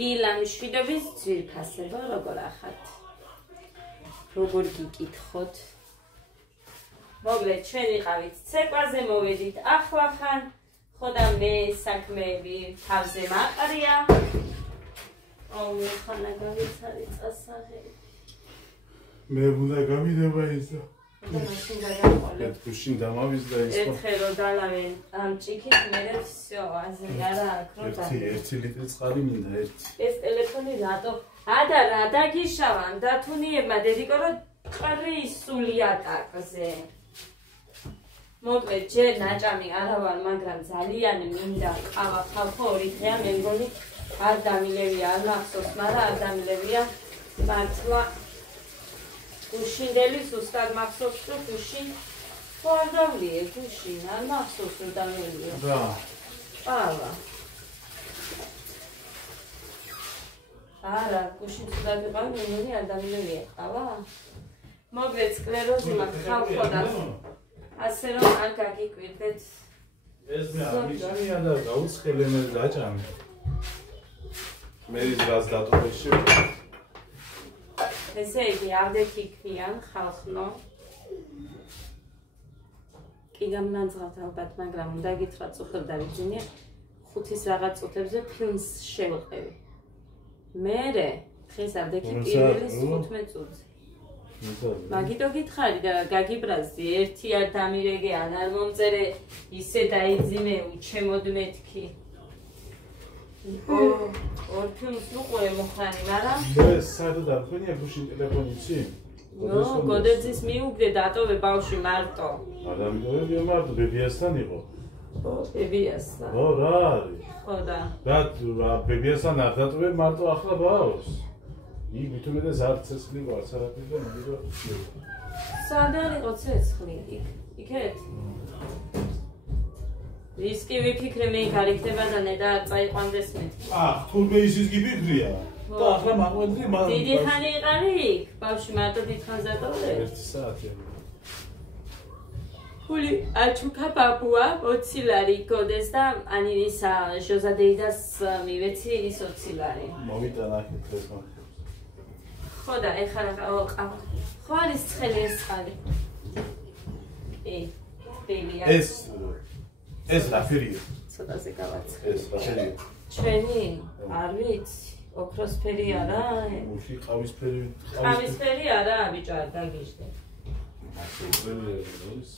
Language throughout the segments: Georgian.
დილა მშვიდობის ძვირფასებო, როგორ ახართ? როგორ გიკითხოთ? მოკლედ, ჩვენ ვიყავით ცეკვაზე, მოვედით ახლახან, ხო და მე საქმეები თავზე მაყრია. ხანა გავიცარი წასაღები. მე უნდა გამიდება ისა. მაშინ გადაყოლე. გუშინ დამავიზდა ის. ერთხელ რო დალავენ ამ ჭიქით მე всё, ასე არა აქ რო და. 1 ლიტრი წყალი მინდა ერთი. ეს ტელეფონი რატო? ადა რა დაგიშავან და თუნიებმა დედიკო რო ყრისული ატაკზე. მოკლედ ჯერ ნაჭამი არა ვარ, მაგრამ ძალიან მინდა ყავა ხალხო 2 დღეა მე მგონი არ დამილევია, არ მახსოვს, მაგრამ არ დამილევია მართლა გუშინდელი ზუსტად მახსოვს, რომ გუშინ ხო არ დავლიე, გუშინ არ მახსოვს, რომ დამილევია. რა. ყავა. არა, გუშინ ცუდად ვიყავ, მე მგონი არ დამილევია ყავა. მოკლედ სკლეროზი მაქვს ხალხო და ასე რომ არ გაგიკვირდეთ. ეს მე ამიშანია და გაუცხელე მე დაჭამე. მე ის რას დატოვეში. ესე იგი, ავდექი ქვიან ხალხნო. კი გამნაძღავთ ალბათ, მაგრამ უნდა გითხრათ უხელ დავიძინე 5-ის რაღაც წუთებზე ფილმს შევყევი. მერე დღეს ავდექი პირველი 15 წუთზე. მაგიტო გითხარი და გაგიბრაზდი ერთი არ დამირეგე ან არ მომწერე ისე დაიძინე უჩემოდ მეთქი. ორ ფილმს უყურე მოხანი, მაგრამ ეს საერთოდ არ ხენია გუშინ ტელეფონი იცი? ნო, გოდეძის მიუგდე დატოვე ბავშვი მარტო. არ დამიტოვებია მარტო, ბებიასთან იყო. ო, ბებიასთან. ო, რა არის? ხო და. რა, ბებიასთან არ დატოვებ მარტო ახლა ბავშვს? იქ მithumedes არ ცეცხლი ვარ, საერთოდ და მიდო. სად არისო ცეცხლი? იქეთ? ის კი ვიფიქრე მე იქ არ იქნება და ნედა არ წაიყვანდეს მეთქი. თურმე ისიც გიფიქრია. და ახლა მაყვენდი მაგ. დიდი ხანი იყარი იქ? ბავშვი მარტო დიდხანს დატოვე? 1 საათი. ფული აჩუკა ბაბუა 20 ლარი გოდეს და ანირისა ჟოზადეიდას მივეცი ის 20 ლარი. მოვიდა ნახეთ ეს მაგ. ხო და ეხლა ყავა. ხო არის ცხელი ეს წყალი. ბებია. ეს რა ფერია? ცოტაზე გავაცხ. ეს რა ფერია? ჩვენი არ ვიცი, ოქროსფერი არა? უში ყავისფერი. ყავისფერი არა, ბიჭო, არ დაგიჟდე. ასე უბრალოდ არის.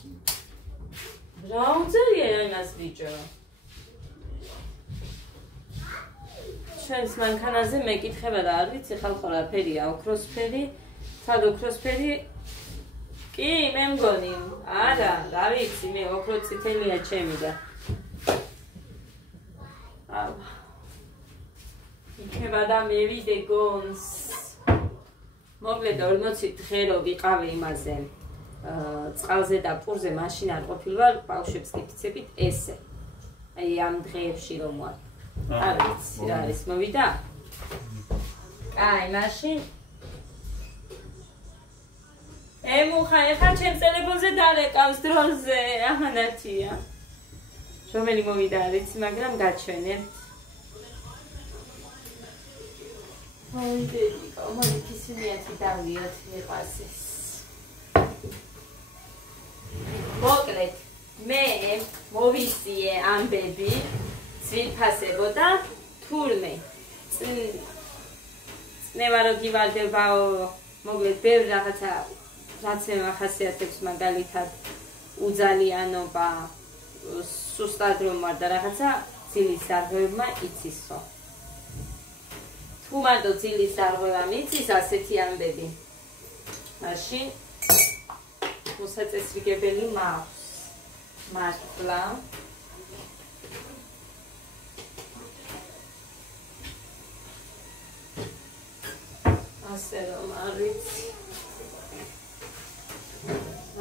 რა უძელია იმას ბიჭო? ჩვენს მანქანაზე მეკითხება და არ ვიცი ხალხო რა ფერია, ოქროსფერი, სად ოქროსფერი? კი, მე მგონი, არა, რა ვიცი, მე ოქროწითელია ჩემი და იქნება და მე ვიდე გონს. მოკლედ 40 დღე რო ვიყავი იმაზე წყალზე და პურზე მაშინ არ ყოფილვარ, ბავშვებს გიფიცებით ესე. აი ამ დღეებში რომ ვარ. არ ვიცი რა არის, მოვიდა? აი, მაშინ ემუხა, ეხა ჩემს ტელეფონზე დალეკავს დროზე, აჰანათია. რომელი მოვიდა არ ვიცი, მაგრამ გაჩვენებთ. მოვიდეთიკო, მოდით ისინიათი დავიოთ მიყასის. მოკლედ, მე მოვისიე ამბები, ძვირფასებო და თურმე. წნევა რო გივალდებაო, მოკლედ, ბევრ რაღაცა რაც ახასიათებს მაგალითად უძალიანობა, სუსტად რომ ვარ და რაღაცა ძილის დარღვევებმა იცისო. თუ მარტო ძილის დარღვევა მიცის, ასეთი ამბები. მაშინ მოსაწესრიგებელი მაქვს. მართლა ასე რომ არ ვიცი.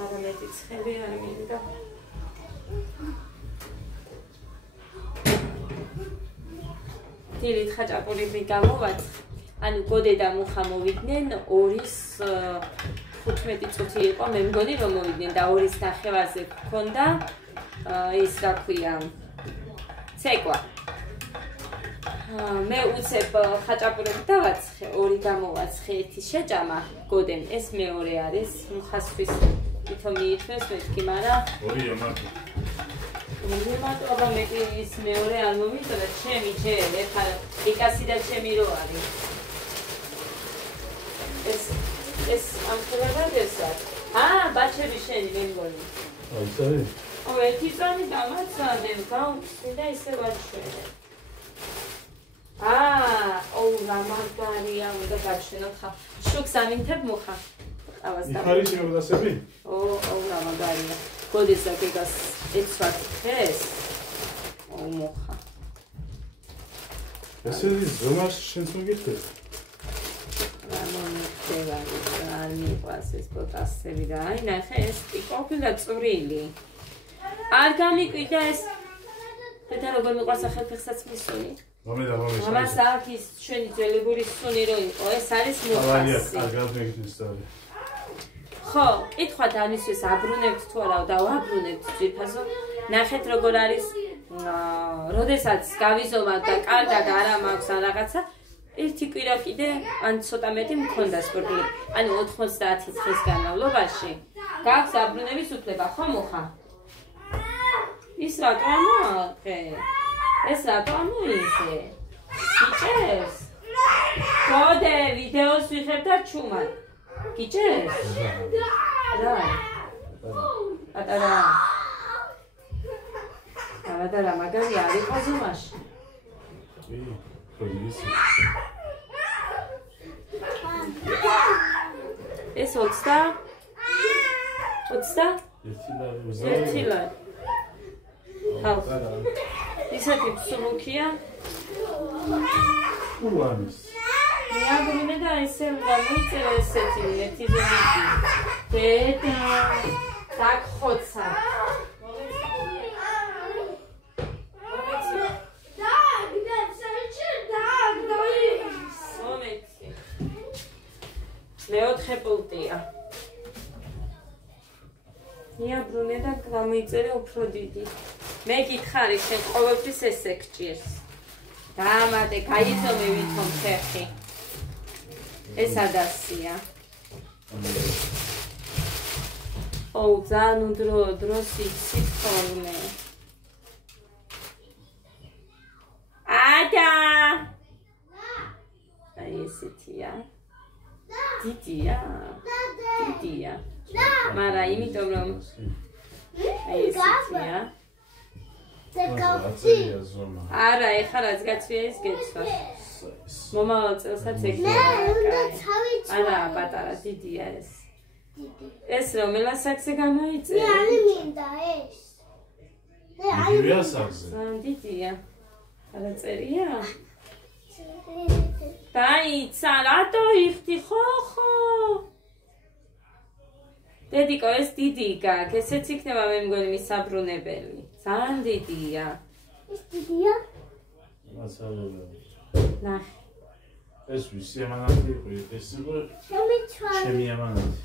არამეტი ცხელი არ მინდა. დილით ხაჭაპურები გამოვაც, ანუ გოდე და მუხა მოვიდნენ 2:15 წუთი იყო, მე მგონი რომ მოვიდნენ და 2:09-ზე გქონდა ის რა ქვია, ცეკვა. მე უცებ ხაჭაპურები დავაცხე, ორი გამოვაცხე, ერთი შეჭამა, გოდენ, ეს მეორე არის, მუხასთვის თვითონ მიიწვევს მეთქი, მაგრამ ორია მარტო. მარტო აბა მე ის მეორე არ მომიწოდა, ჩემი ჯერ, ეხლა იკასი და ჩემი რო არის. ეს ამ ხელებადებსაც. ბაჩები შენი მე მგონი. აი საერთოდ. ერთი წამი დამაცადებ, გავუხსნი და ისე ვაჩვენე. რა მაგარია, უნდა გაჩვენოთ ხა. შუქს ამინთებ მუხა. ყავას და. ხარი შემოგდასები? რა მაგარია. გოდის და გეგას ეცვათ ეს. მუხა. ესე ის ზომას შენც მოგიხდეს? არ მიყვას ეს პოტასები და აი ნახე ეს ყოფილა წვრილი. არ გამიკვიდა ეს და როგორ მიყვარს ახალფეხსაც მისუნი. მომედა. ამას აქ ის ჩვენი ძველებური სუნი რო იყო, ეს არის მუხასი. კარგად მეგიტის სწავლა. ხო, კითხვათ ამისთვის აბრუნებთ თუ არა და ვაბრუნებთ ძირფასო. ნახეთ როგორ არის, როდესაც გავიზომავ და კარგად არა მაქვს ან რაღაცა, ერთი კვირა კიდე ან ცოტა მეტი მქონდა სპორტული. ანუ 90 დღის განმავლობაში გაქვს აბრუნების უფლება, ხო მუხა? ის რატო ამოაყე? ეს რატო ამოიღე? გიჭერს? გოდე ვიდეოს ვიხებ და ჩუმად. გიჭერს? რა? პატარა მაგარი არ იყო ზომაში. ეს 20? ერთი ლარი. ისეთი მსუბუქია. უანის. მეაბრუნე და ესე გამოიწერა ესეთი ერთი ზომითი. დედა დაგხოცა. მეოთხე პულტია. მეაბრუნე და გამოიწერა უფრო დიდი. მე გითხარი შენ ყოველთვის ესე გჭირს. დამადე, გაიზომე ვითომ ფეხი. ეს ადასია. ძალიან დროს იცით ხოლმე. აი ესეთია. დიდია. მაგრამ იმიტომ რომ აი ესეთია. არა, ეხლა რაც გაცვია ის გეცვა. მომავალ წელსაც ეგრეა. არა, პატარა, დიდია ეს. ეს რომელ ასაკზე გამოიწერე? მე არ მინდა ეს. იგივე ასაკზე. დიდია. არა წერია? დაიცა, რატო იხდი ხო? დედიკო, ეს დიდი გაქვს, ესეც იქნება მე მგონი მისაბრუნებელი. ძალიან დიდია. ეს დიდია? ნახე. ეს ვისი ამანათი იყო? ეს იყო ჩემი ამანათი.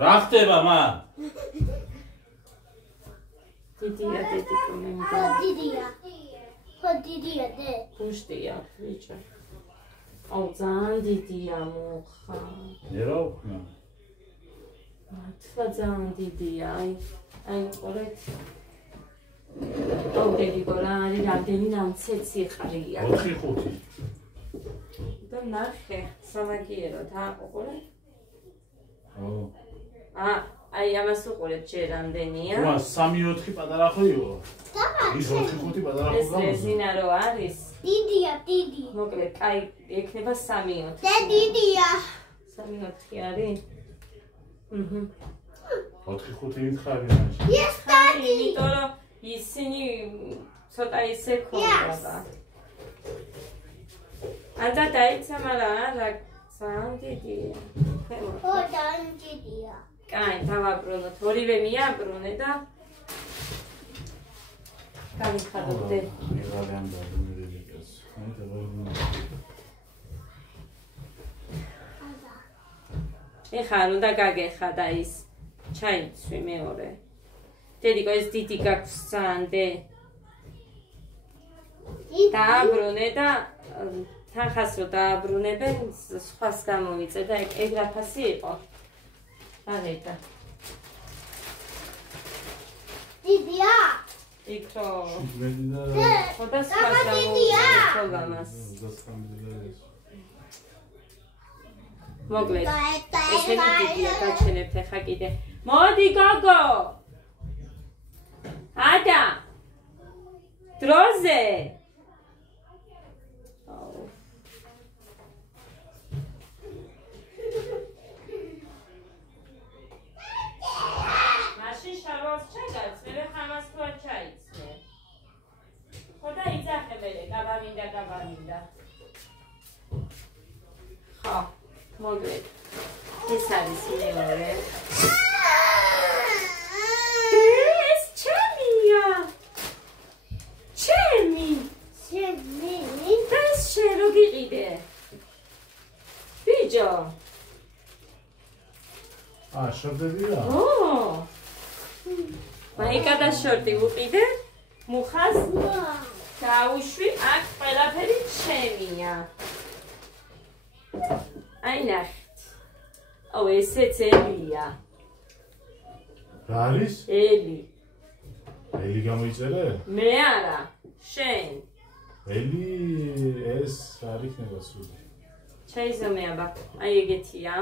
რა ხდება მან? დიდია დედიკო მე მგონი. ხო დიდია დე. გუშტია ბიჭო. ძალიან დიდია მუხა. ერა უხნა. მართლა ძალიან დიდია. აი ყურეთ. დედიკო რა არის რამდენი ნამცეცი ხარია. 4-5. და ნახე, სამაგიეროდ აყურე. აი ამას უყურეთ ჯერ რამდენია. ვა 3-4 პატარა ხო იყო? ის 4-5 პატარა ხო ეს რეზინა რო არის? დიდია. მოკლედ, კაი, ექნება 3-4. დე დიდია. 3-4 არის? 4-5 მითხარი მაშინ. ეს დადი. იმიტომ რომ ისინი ცოტა ისე ქონდა. ანდა დაიცა, მაგრამ არა, ძალიან დიდია. ხო, ძალიან დიდია. კაი, დავაბრუნოთ. ორივე მიაბრუნე და გავიხადოთ. ეხლა არ უნდა გაგეხადა ის ჩაიცვი მეორე. დედიკო, ეს დიდი გაქვს ძალიან დე. დააბრუნე და თანხას რო დააბრუნებენ სხვას გამოვიწე და ეგ რა ფასი იყო? აღედა. დიდია. იქ რო მედი და ხოდა სხვას გამოვიწე თოგამას. მოკლედ. ესენი დიდია გაჩენებთ ახლა კიდე. მოდი გოგო. ადა. დროზე. მაშინ შარვალს ჩაგაც, მე ხამას თუ არ ჩაიცნე. ხოდა იძახე მე, გაბამინდა. ხო, მოკლედ. ეს არის მეორე. ეს ჩემია. ჩემი. ეს შენ რო გიყიდე. ბიჯო. შორტებია? მაიკა და შორტი უყიდე, მუხას დაუშვი, აქ ყველაფერი ჩემია. აი ნახეთ. აუ ესეც ელია. რა არის? ელი. ელი გამოიწერე? მე არა, შენ. ელი ეს არ იქნება სული. ჩაიზომე აბა. აი ეგეთია.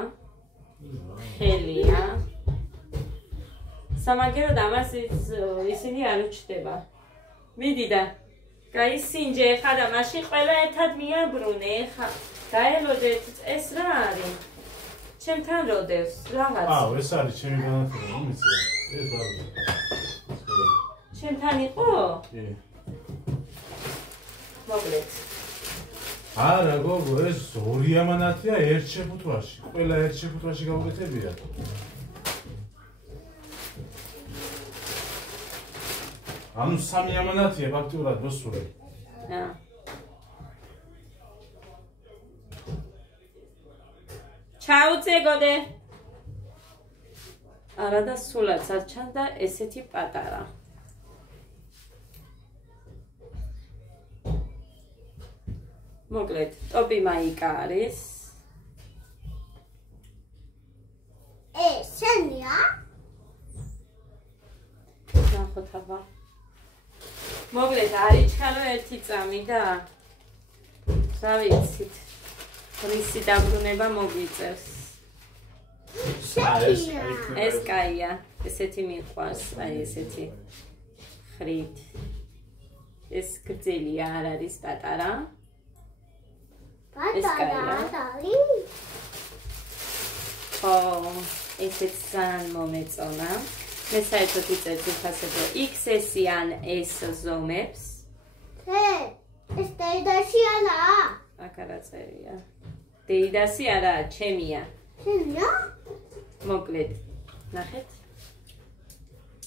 ხელია. სამაგეროდ ამას ისინი არ უჩდება. მიდი და გაისინჯე ხა და მაშინ ყველა ერთად მიაბრუნე ხა. გაელოდეთ ეს რა არის? ჩემთან როდევს რაღაც. ეს არის ჩემი განათლება, მიცი. ეს ბარბი. ჩემთან იყო? კი. მოკლედ. არა გოგო, ეს ორი ამანათია ერთ შეფუთვაში. ყველა ერთ შეფუთვაში გავუკეთებია. ანუ სამი ამანათია ფაქტიურად მოსული. ჩაუწე გოდე. არა და სულაც არ ჩანდა ესეთი პატარა. მოკლედ, ტოპი მაიკა არის. შენია? ნახოთ აბა. მოკლედ, არიჩქარო ერთი წამი და რა ვიცით. რისი დაბრუნება მოგვიწევს. ეს კაია, ესეთი მიყვარს, აი ესეთი ხრით. ეს გრძელია, არ არის პატარა. ხო, ესეც ძალიან მომეწონა. მე საერთოდ ვიწერთ უფასებო XS-ი ან S ზომებს. ეს დეიდასი არა. აქ არა წერია. დეიდასი არა, ჩემია. შენია? მოკლედ, ნახეთ.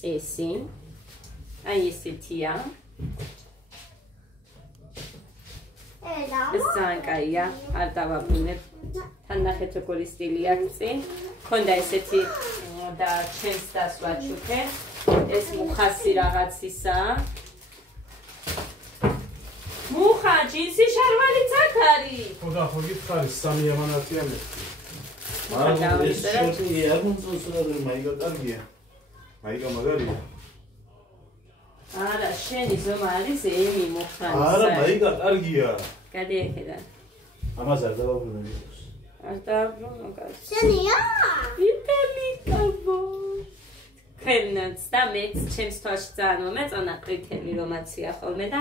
ესი. აი ესეთია. ეს ძალიან კაია, არ დავაბრუნებ. თან ნახეთ როგორი სტილი აქვს წინ. ქონდა ესეთი და ჩემს დასვაჩუქე. ეს მუხასი რაღაცისაა. მუხა, ჯინსი შარვალიც აქ არის. ხოდა ხო გითხარი სამი ამანათია მე. მაგრამ ეს შორტი არ მომწონს რა მაიკა კარგია. მაიკა მაგარია. არა, შენი ზომა არის ემი მუხანის. არა, მაიკა კარგია. გადი ექედან. ამას არ დავაბრუნებ. არ დავაბრუნო კაცი. შენია? იტალიკაბო. ქენაც და მეც ჩემს თვალში ძალიან მომეწონა ყვითელი რომაცია ხოლმე და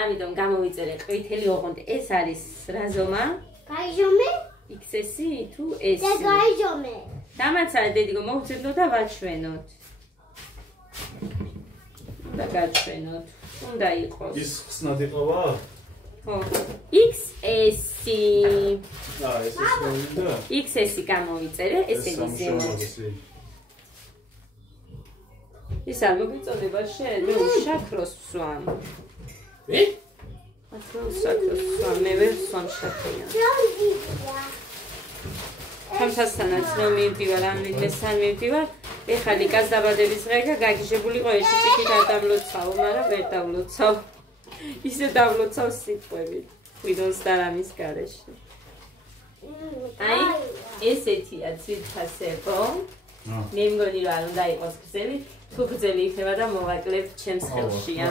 ამიტომ გამოვიწერე ყვითელი ოღონდ ეს არის რა ზომა? გაიჟომე? XS-ი თუ S? და გაიჟომე. დამაცალე დედიგო მოვწირდო და ვაჩვენოთ. და გაჩვენოთ. უნდა იყოს. ის ხსნად იყავა? ხო. XS-ი. ეს მოვიდა. XS-ი გამოვიწერე, ესენი ზემოთ. ის არ მოგიწოდება შენ, მე უშაქროს ვსვამ. ასე უშაქროს ვსვამ, მე ვერ ვსვამ შაქრია. თამთასთანაც რომ მივდივარ, ამ მესთან მივდივარ, ეხლა ლიკას დაბადების დღე და გაგიჟებულიყო ერთი ჭიქით არ დამლოცავ, მაგრამ ვერ დავლოცავ. ისე დავლოცავს სიტყვები ღვინოს და რამის გარეშე. აი, ესეთია ძვირფასებო. მე მგონი რომ არ უნდა იყოს გრძელი, თუ გრძელი იქნება და მოვაკლებ ჩემს ხელშია.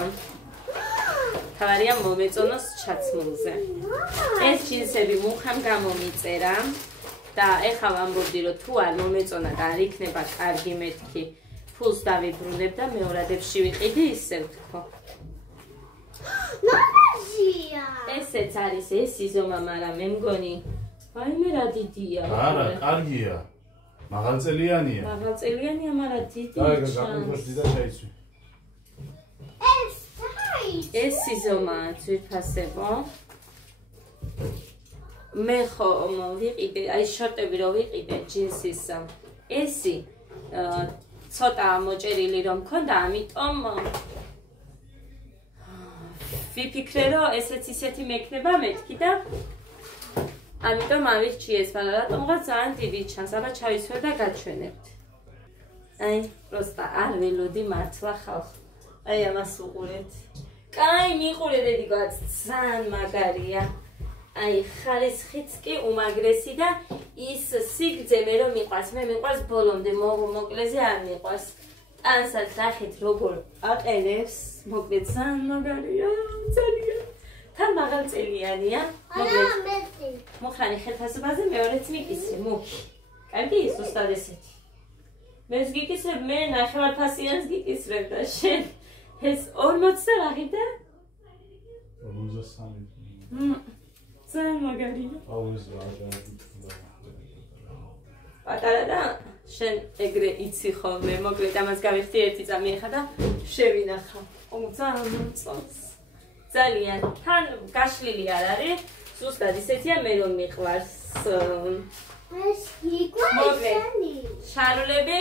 თავარია მომეწონოს ჩაცმულზე. ეს ჯინსები მუხამ გამომიწერა და ეხლა ვამბობდი რომ თუ არ მომეწონა და არ იქნება კარგი მეთქი, ფულს დავიბრუნებ და მეორადებში ვიყიდი ისევ თქო. მამაზია. ესეც არის ეს იზომა, მაგრამ მე მგონი ვაიმე რა დიდია. არა, კარგია. მაღალწელიანია. მაღალწელიანია, მაგრამ დიდია. და გაკეთოს დიდა შეიცვი. ეს იზომა ძვირფასებო. მე ხომ ვიყიდე, აი შორტები რო ვიყიდე ჯინსის ესი ცოტა მოჭერილი რომ მქონდა, ამიტომ ვიფიქრე რომ ესეც ისეთი მექნება მეთქი და ამიტომ ავირჩიე ეს, მაგრამ რატომღაც ძალიან დიდი ჩანს, აბა ჩავისვე და გაჩვენებთ. აი, პროსტა არ ველოდი მართლა ხალხ. აი ამას უყურეთ. კაი, მიყურე დედიკაც, ძალიან მაგარია. აი, ხარისხიც კი უმაგრესი და ის სიგრძე მე რომ მიყვარს, მე მიყვარს ბოლომდე, მოკლეზე არ მიყვარს. ტანსაც ნახეთ როგორ აყენებს, მოკლედ ძალიან მაგარია, ძალიან. თან მაღალწელიანია, მოკლედ. მოხრანი ხელფასობაზე მეორეც მიკისრე, მუქი. კარგი ის უბრალოდ ესეთი. მეც გიკისრებ, მე ნახევარფასიანს გიკისრებ და შენ ეს 40 და რაღაცა? 53. ძალიან მაგარია. აუზ რა. პატარა და შენ ეგრე იცი ხოლმე, მოკლედ ამას გავიხდი ერთი წამი ახლა და შევინახავ. ძალიან მომწონს. ძალიან. თან გაშლილი არ არის, ზუსტად ისეთია მე რომ მიყვარს. ეს იყვარსანი. შარულები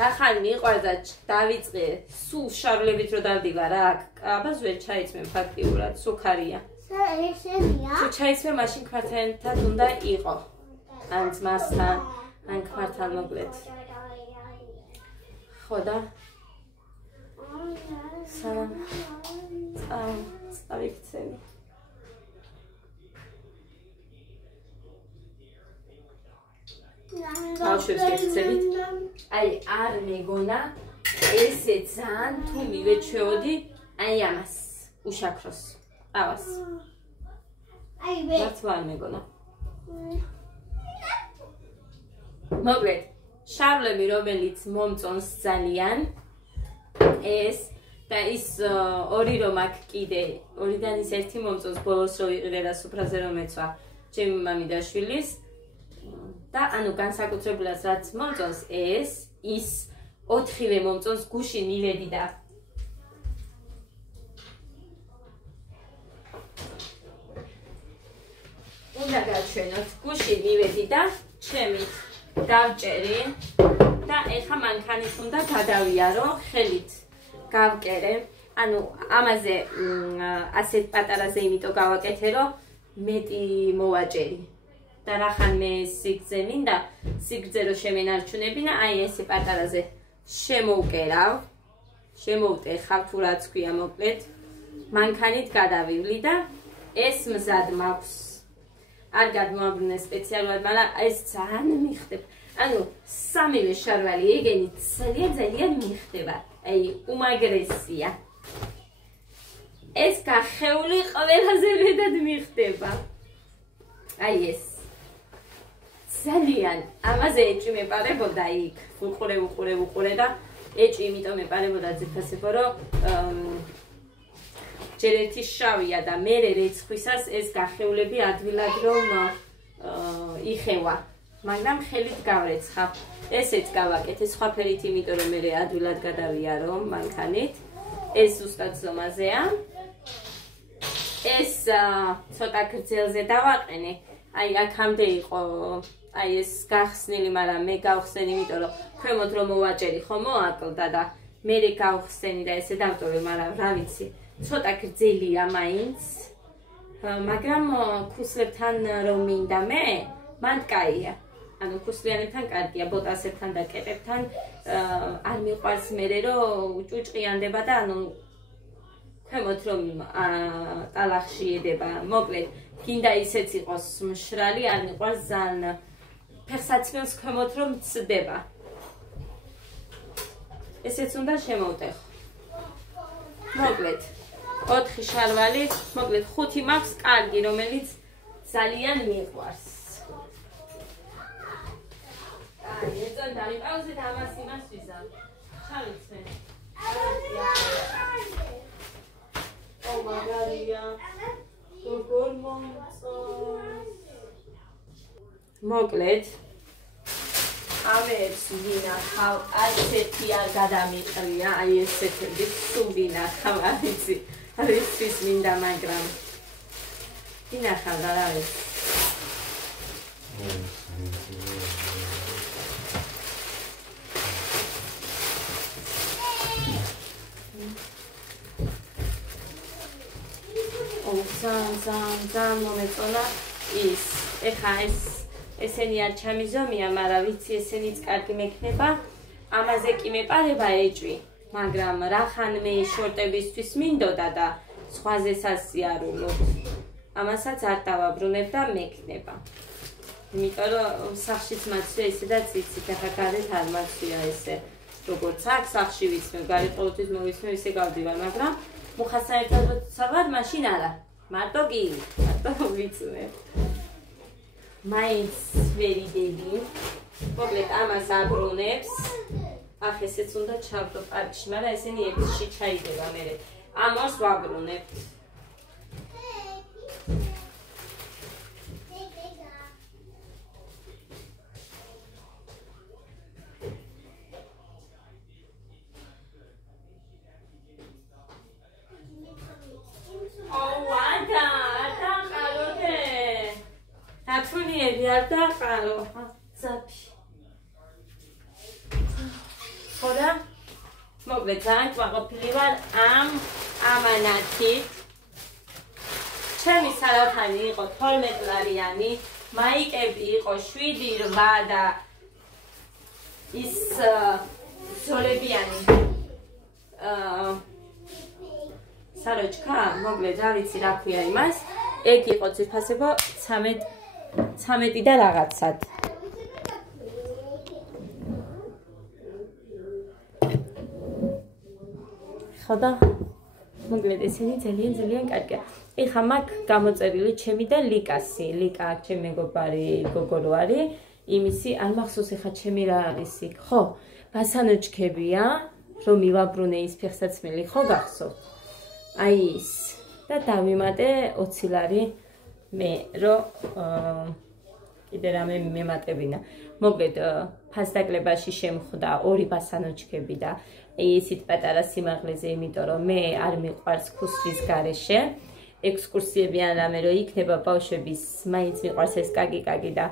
რახან მიყვარს და დავიწყე სულ შარულებით რო დავდივარ აქ. აბა ზვერ ჩაიცმე ფაქტიურად, სუქარია. ესენია. თუ ჩაიცმე მაშინ კვარტალთან უნდა იყო. ან ძმასთან, ან კვარტალ მოკლედ. ხო და სალამ. წავიქცევი. ბავშვებს გექცევით. აი, არ მეგონა ესე ძალიან თუ მივეჩვეოდი აი ამას, უშაქროს. ავას. აი მე. მართლა არ მეგონა. მოკლედ, შარლები რომელიც მომწონს ძალიან ეს და ის ორი რომ აქ კიდე, ორიდან ის ერთი მომწონს ბოლოს რო იყიდე და სუფრაზე რომ ეცვა ჩემი მამიდაშვილის და ანუ განსაკუთრებულად რაც მომწონს ეს, ის ოთხივე მომწონს გუში ნივედი და უნდა გაჩვენოთ გუში ნივედი და ჩემი დავჭერი და ეხა მანქანით უნდა გადავიარო, ხელით გავკერე. ანუ ამაზე ასეთ პატარაზე იმიტომ გავაკეთე, რომ მეტი მოვაჭერი. და რახან მე სიგრძე მინდა, სიგრძე რო შემენარჩუნებინა, აი ესე პატარაზე შემოვკერავ. შემოვტეხავ თუ რაც ქვია მოკლედ. მანქანით გადავივლი და ეს მზად მაქვს. არ გადმოაბრუნე სპეციალურად, მაგრამ ეს ძალიან მიხდება. ანუ სამივე შარვალი ეგენი ძალიან მიხდება. აი, უმაგრესია. ეს გახეული ყველაზე მეტად მიხდება. აი ეს. ძალიან ამაზე ეჭი მეპარებოდა იქ. უყურე და ეჭი იმიტომ მეპარებოდა ძირფასებო, რომ ჯერ ერთი შავია და მე რეცხვისას ეს გახეულები ადვილად რომ იხევა. მაგრამ ხელით გავრეცხავ. ესეც გავაკეთე სხვა ფერით, იმიტომ რომ მე ადვილად გადავიარო მანქანით. ეს ზუსტად ზომაზეა. ეს ცოტა გრძელზე დავაყენე. აი აქამდე იყო აი ეს გახსნილი, მაგრამ მე გავხსენი, იმიტომ რომ ქვემოთ რომ მოვაჭერი ხო მოაკლდა და მე გავხსენი და ესე დავტოვე, მაგრამ რა ვიცი, ცოტა გრძელია მაინც. მაგრამ ქუსლებთან რომ მინდა მე, მან კაია. ანუ ქუსლიანებთან კარგია, ბოტასებთან და კეპებთან არ მიყვარს მე რომ ჭუჭყიანდება და ანუ ქვემოთ რომ ტალახში ედება, მოკლედ, გინდა ისეც იყოს მშრალი, არ მიყვარს ძალიან ფეხსაცმელს ქვემოთ რომ ცდება. ესეც უნდა შემოვტეხო. მოკლედ, 4 შარვალი, მოკლედ 5 მაქვს კარგი, რომელიც ძალიან მიყვარს. აი, ეცონ დავიყავსეთ ამას იმას ვიზამ. ჩავიცე. ო მაგარია. როგორ მომწონს. მოკლედ ამებს ვინახავ, ასეთი არ გადამიყრია, აი ესეთები სულ ვინახავ, არ ვიცი, არ ისთვის მინდა, მაგრამ ვინახავ და რა ვიცი. ძალიან მომეწონა ის, ეხა ესენი არ ჩამიზომია, მაგრამ ვიცი ესენიც კარგი მექნება, ამაზე კი მეპარება ეჭვი, მაგრამ რახანმე შორტებისთვის მინდოდა და სხვაზე სასიარულოდ, ამასაც არ დავაბრუნებ და მექნება. იმიტომ რომ სახლშიც მაცვია ისედაც იცით, ახლა გარეთ არ მაცვია ესე, როგორც აქ სახლში ვიცმევ, გარეთ ყოველთვის მოვიცმევ, ისე გავდივარ, მაგრამ მუხასთან ერთად ვცალვარ, მაშინ არა. მარტო კი, მარტო ვიცმევ. მაინც ვერიდები, მოკლედ ამას აბრუნებს, ახ ესეც უნდა ჩავდო პარკში, მაგრამ ესენი ექსში ჩაიდება მერე, ამას ვაბრუნებთ. ნათუნიები არ დაყარო, ზაფი. ხოდა, მოკლედ ძალიან კმაყოფილი ვარ ამ ამანათით. ჩემი სარათანი იყო 12 ლარიანი, მაიკები იყო 7-8 და ის ზოლებიანი საროჩკა, მოკლედ რა ვიცი რა ქვია იმას, ეგ იყო ძვირფასებო 13 და რაღაცად. ხოდა მოკლედ ესენი ძალიან კარგია. ეხა მაქვს გამოწერილი ჩემი და ლიკასი. ლიკა აქ ჩემი მეგობარი გოგორო არის. იმისი არ მახსოვს ეხა ჩემი რა არის იქ. ხო, ბასანოჩქებია, რომ მივაბრუნე ის ფეხსაცმელი, ხო გახსოვთ? აი ის. და დავიმატე 20 ლარი მე რომ კიდე რამე მემატებინა. მოკლედ ფასდაკლებაში შემხვდა 2 ბასანოჩქები და ისეთ პატარა სიმაღლეზე, იმიტომ რომ მე არ მიყვარს ქუსლის გარეშე. ექსკურსიები ან რამე რომ იქნება ბავშვების, მაინც მიყვარს ეს კაკი და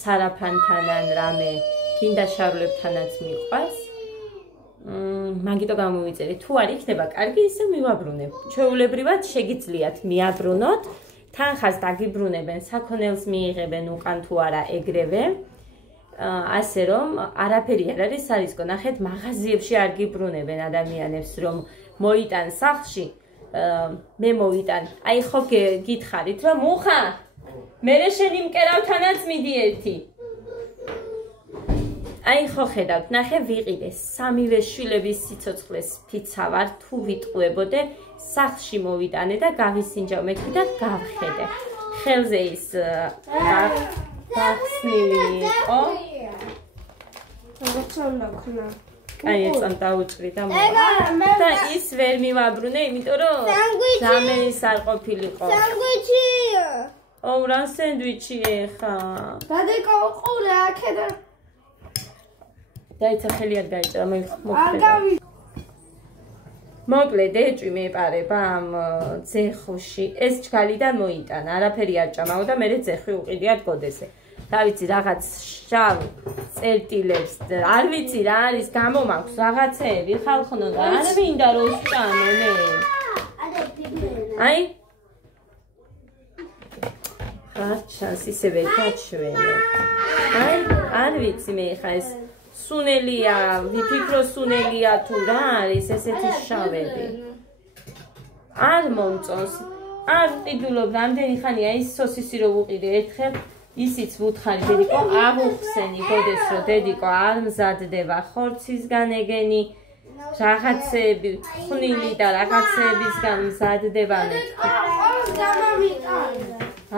სარაფანთან ან რამე გინდა შარლებთანაც მიყვარს. მაგიტო გამოვიწერე, თუ არ იქნება კარგი, ისე მივაბრუნებ. ჩვეულებრივად შეგიძლიათ მიაბრუნოთ, თანხას დაგიბრუნებენ, საქონელს მიიღებენ უკან თუ არა ეგრევე. ასე რომ არაფერი არ არის სარისკო. ნახეთ, მაღაზიებში არ გიბრუნებენ ადამიანებს, რომ მოიტან სახლში, მე მოვიტან. აი ხო გითხარით, რომ მუხა, მერე შენი მკერავთანაც მიდი ერთი. აი ხო ხედავთ, ნახე ვიყიდე, 3-ვე შვილების სიცოცხლეს ფიცა ვარ, თუ ვიტყუებოდე, სახლში მოვიტანე და გავისინჯავ მექი და გავხედე. ხელზე ის გახსნილი იყო. აი ეცან დაუჭრი და და ის ვერ მივაბრუნე, იმიტომ რომ ზამენის არ ყოფილიყო. სანდვიჩია. ო, რა სანდვიჩია ხა? გადაკავყურე აქედან. დაიცა ხელი არ დაიჭრა მე მოკლედ. მოკლედ ეჭვი მეპარება ამ ძეხუში. ეს ჩქალიდან მოიტანა, არაფერი არ ჭამაო და მე ძეხვი უყიდიათ გოდესე. რა ვიცი რაღაც შავ წერტილებს, არ ვიცი რა არის, გამომაქვს რაღაცეები, ხალხნო და არ მინდა რომ ვსწამო მე. აი ხარჩას ისევე გაჩვენე. აი არ ვიცი მე ხა ეს სუნელია, ვიფიქრო სუნელია თუ რა არის ესეთი შავები. არ მომწონს. არ ვყიდულობ რამდენი ხანია ის სოსისი რო ვუყიდე ერთხელ ისიც ვუთხარი დედიკო აღუხსენი გოდეს რომ დედიკო არ მზადდება ხორცისგან ეგენი რაღაცები ხვნილი და რაღაცებისგან მზადდება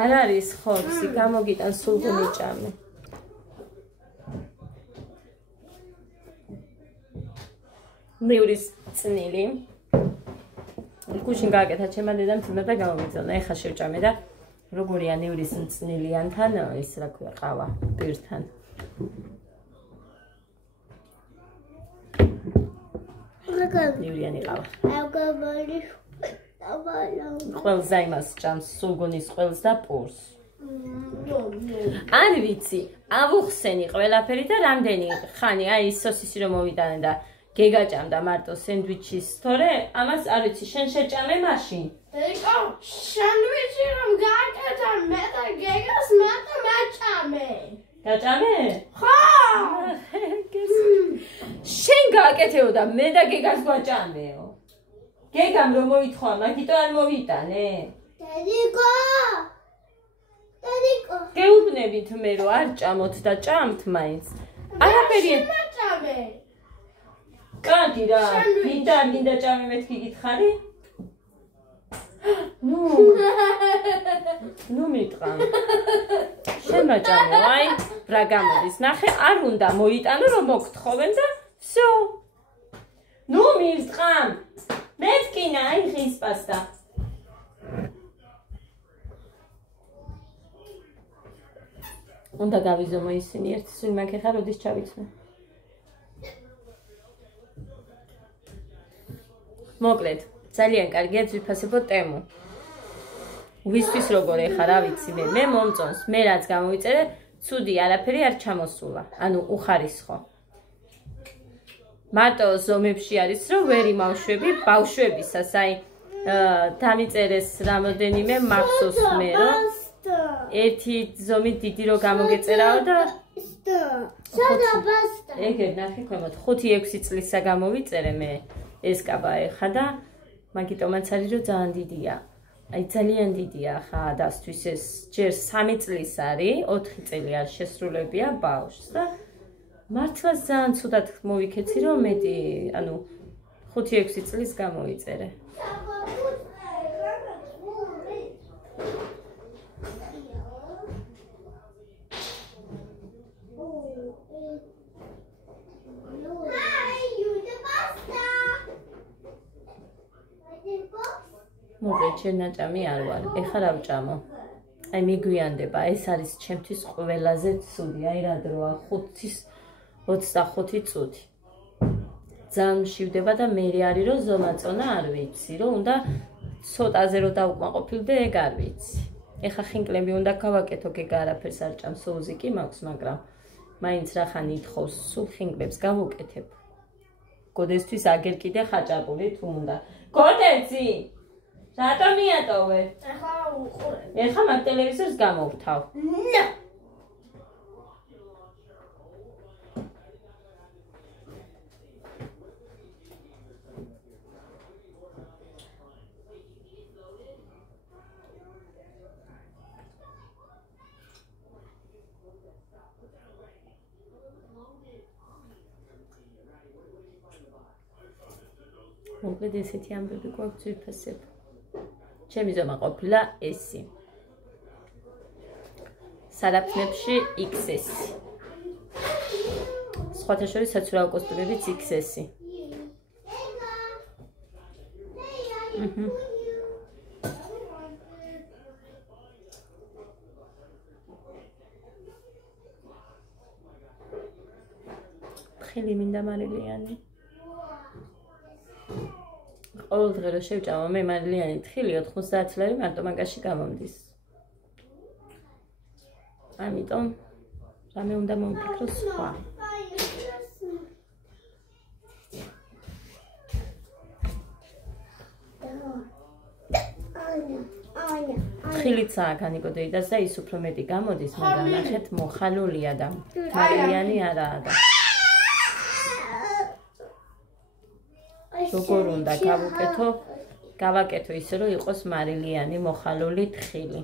არ არის ხორცი გამოგიტან სულგუნი ჭამე მეურის წნილი გუშინ გააკეთა ჩემმა დედამ თიმა და გამომიწონა ეხა შევჭამე და როგორია ნევრის მწნილიანთან ის რა ქვია ყავა პირთან ნევრიანი ყავა ყველს იმას ჭამს სულგუნის ყველს და პურს არ ვიცი ავუხსენი ყველაფერი და რამდენი ხანი აი ის სოსისი რომ მოვიტანე და გეგაჭამდა მარტო სენდვიჩის თორე ამას არ ვიცი შენ შეჭამე მაშინ დედიკო სენდვიჩი რომ გააკეთა მე და გეგას მარტო მაჭამე გაჭამე ხო შენ გააკეთეო და მე და გეგას გვაჭამეო გეგამ რომ მოითხოვა მაგიტო არ მოვიტანე დედიკო გეუბნებით მე რომ არ ჭამოთ და ჭამთ მაინც არაფერი მაჭამე კანდი რა მინდა ჭამე მეთქი გითხარი ნუ მიტყამ შენ მაჭამე აი რა გამოდის ნახე არ უნდა მოიტანო რომ მოგთხოვენ და всё ნუ მირტყამ მეთქინა აი ხის პასტა უნდა გავიზომო ისინი ერთი სულ მაგ ხა როდის ჩავიცნე მოკლედ ძალიან კარგია ძვირფასებო ტემო ვისთვის როგორ ეხა რა ვიცი მე მომწონს მე რაც გამოვიწერე ცუდი არაფერი არ ჩამოსულა ანუ უხარისხო მარტო ზომებში არის რომ ვერ იმავშვები ბავშვებისას აი დამიწერეს რამოდენიმე მახსოვს მე რომ ერთი ზომით დიდი რო გამოგეწერაო და ეგერ ნახე ქვემოთ 5-6 წლისა გამოვიწერე მე ეს კაბა ეხა და მაგიტომაც არის რომ ძალიან დიდია აი ძალიან დიდია ხა დასთვის ეს ჯერ 3 წლის არის 4 წელი არ შესრულებია ბავშვს და მართლა ძალიან ცუდად მოვიქეცი რომ მეტი ანუ 5-6 წლის გამოვიწერე მოგე ჩენაჭამი არ ვარ ეხლა რა ვჭამო აი მიგვიანდება ეს არის ჩემთვის ყველაზე ცუდი აი რა დროა 5-25 წუთი ძალიან მშივდება და მე არის რომ ზომაწონა არ ვიცი რომ უნდა ცოტაზე რომ დავკმაყოფილდე ეგ არ ვიცი ეხლა ხინკლები უნდა გავაკეთო გეგა არაფერს არ ჭამს სოუზი კი მაქვს მაგრამ მაინც რახან ითხოვს სულ ხინკლებს გავუკეთებ გოდესთვის აგერ კიდე ხაჭაპური თუ უნდა გოდეცი რატომ მიატოვე? ეხლა უყურე. ეხლა მაგ ტელევიზორს გამოვთავ. ნო. მოკლედ ესეთი ამბები გვაქვს ძვირფასებ. ჩემი ზომა ყოფილა ესი. სარაფნებში XS. სხვათა შორის საცურაო კოსტუმებიც XS. ხელი მინდა მარილიანი. ყოველ დღე რო შევჭამა მე მარილიანი თხილი 90 ლარი მარტო მაგაში გამომდის. ამიტომ რამე უნდა მომფიქრო სხვა. თხილიცაა განიკოდეიდას და ის უფრო მეტი გამოდის, მაგრამ ნახეთ მოხალულია და მარილიანი არაა და როგორ უნდა გავუკეთო გავაკეთო ისე რომ იყოს მარილიანი მოხალული თხილი.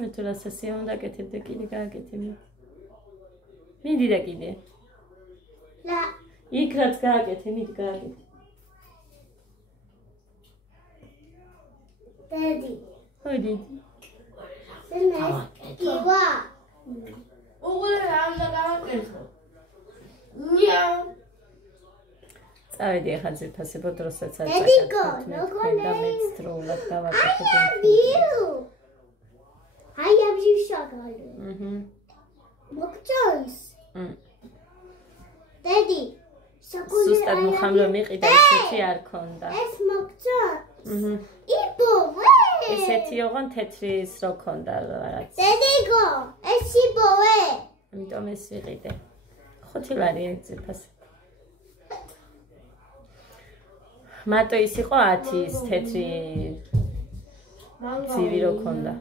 მე თუ რასასია უნდა გაკეთებ და კიდე გააკეთებ. მიდი და კიდე. ლა. იქ რაც გააკეთე, მიდი გააკეთე. დედი. ჰოდი. კივა. უღლე ამდა გავაკეთო. ნია. წავედი ახლა ძირფასებო დროსაც არ დედიკო, და მეც დროულად გავაკეთებ. აი აბჟი შაგალო. მოგწონს? დედი, სუსტად მოხამლო მიყიდა ისეთი არ ქონდა. ეს მოგწონს? იბოვე. ესეთი ოღონ თეთრის რო ქონდა რაღაც. დედიკო, ეს იბოვე. ამიტომ ეს ვიყიდე. 5 ლარი ძირფასი. მარტო ის იყო 10-ის თეთრი ძივი რო ქონდა.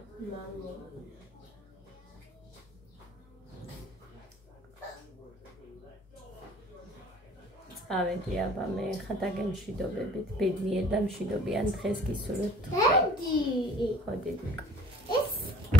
ავედი აბა მე ხა დაგემშვიდობებით, ბედნიერ და მშვიდობიან დღეს გისურვებთ. დედი. ხოდით.